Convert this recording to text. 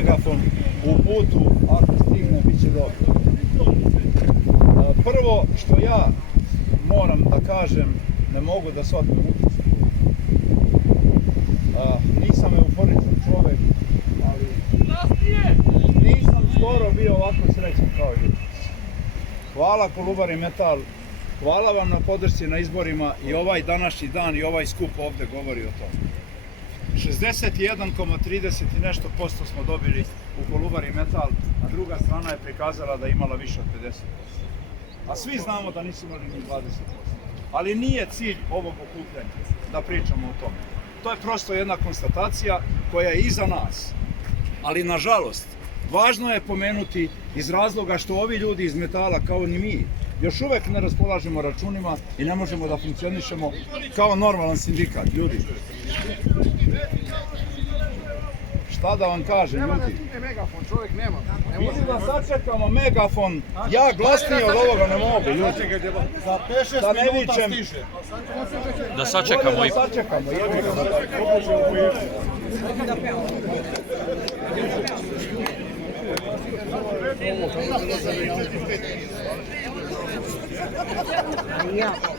megafon u putu, ako stigne, bit će dobro. Prvo što ja moram da kažem, ne mogu da shvatim utisku. Nisam euforičan čovek, ali nisam skoro bio ovako srećan kao jutros. Hvala Kolubari Metal, hvala vam na podršci na izborima i ovaj današnji dan i ovaj skup ovde govori o tome. 61,30 i nešto posto smo dobili u Kolubari Metal, a druga strana je prikazala da je imala više od 50%. A svi znamo da nisu imali ni 20%. Ali nije cilj ovog okupljanja da pričamo o tome. To je prosto jedna konstatacija koja je iza nas. Ali nažalost, važno je pomenuti iz razloga što ovi ljudi iz metala, kao ni mi, još uvek ne raspolažemo računima i ne možemo da funkcionišemo kao normalan sindikat. Ljudi, šta da vam kažem, ljudi? Ili da sačekamo megafon, ja glasnije od ovoga ne mogu, ljudi. Da ne vičem. Da sačekamo i... Da sačekamo, jebi ga.